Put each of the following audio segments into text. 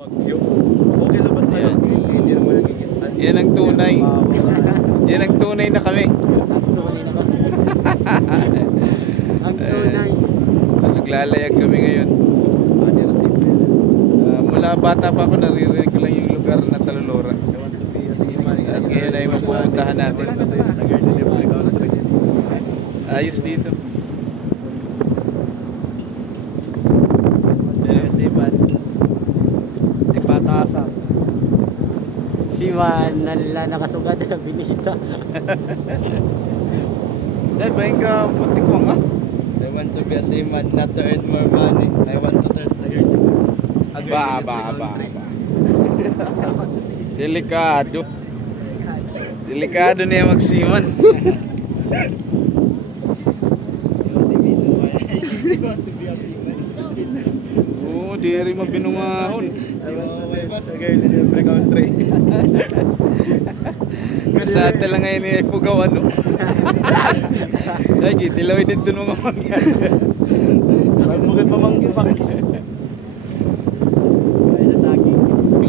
Okay na basta yan. Hindi naman nagigit. Yan ang tunay. Yan ang tunay na kami. Ang tunay. Naglalayag kami ngayon. Hindi na simple. Mula bata pa ako, naririnig ko lang yung lugar na Talulora. At ngayon ay mapupuntahan natin. Ayos dito. Siman, nalala nakasugad na binita. Dahil ba yung kamuntik ko nga? I want to be a seaman, not to earn more money. I want to thirst the earth. Ba. Delikado. Delikado niya magsiman. Oo, di rin mabinungahon. Every country. Sa atin lang ngayon ay pugaw ano. Lagi, tilawin din ito mga mangya. Parang mugad mamangkin pa.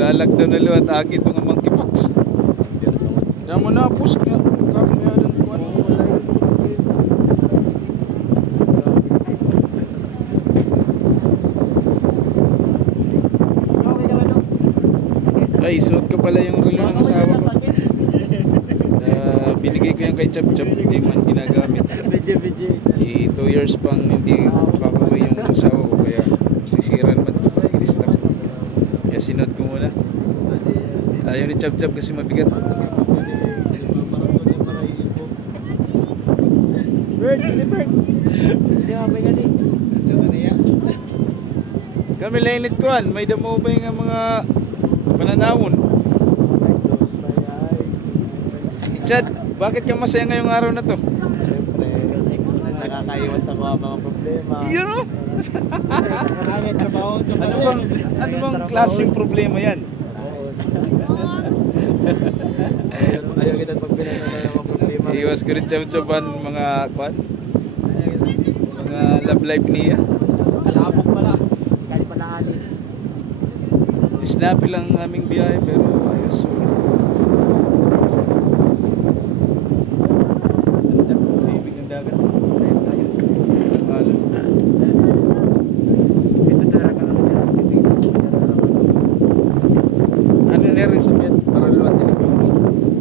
Lalag daw na liwat agi ito nga monkey box. Diyan mo na, push ka. Kakanya doon ko ano. Ay, suot ko pala yung relo ng asawa ko. Binigay ko yan kay Chap Chap, hindi man ginagamit. 2 years pang hindi makakaway yung asawa ko, kaya sisira naman ito pag i-stop. Kaya sinod ko muna. Ayaw ni Chap Chap kasi mabigat. Kami lainit kuhan, may damo ba yung mga pananawon? Chad, bakit ka masaya ngayong araw na to? Siyempre, nakakaiwas ako ang mga problema. Yun o! Nakakatrabaho sa Ano bang klaseng problema yan? Ayaw kita pagbilang ng mga problema. Iwas ko rin Chap-Chapan mga kwan? Mga love life niya. Kalabok pala. Kahit pala alis. Snappy lang ang aming biyahe pero ayos. Ibig ng dagat. Ano na rin subyat para luwat din ang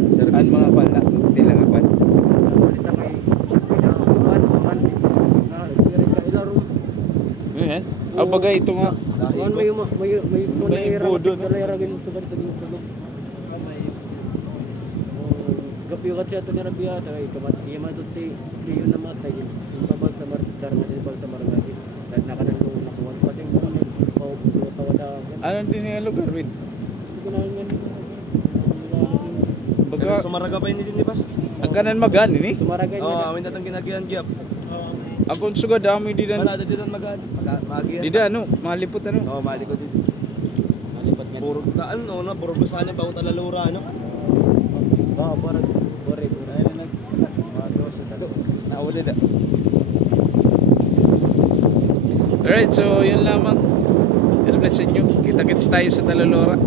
Service mga pala. Tilangapan. Bagay ito nga. May budo, no? ragin sa ganito din sa loob. Gapiyo ka siya ito ni Rabia, kay kamati maduti diyo na matay. Yung pabag sa margar na din sa marangay. Dahil nakanalo nakuha pa din ko ni pau tawada. Anong din yung lugar, Win? Hindi ko na yan. Baga, Sumaraga pa hindi din ni Bas? ang kanan magan ini. Sumaragay Oo, niya. amin natang ginagihan gyap. Akong suga dami di dan. Wala dito dan magan. Magihan. Di da ano, malipot ano. Oo, mali ko din. Malipat niya. Puro na ano na, puro sana bago talalura no. Oo, bore. Ayun nag dos ito. Nawala da. Alright, so yun lamang. God bless sa inyo. Kita-kits tayo sa Talulora.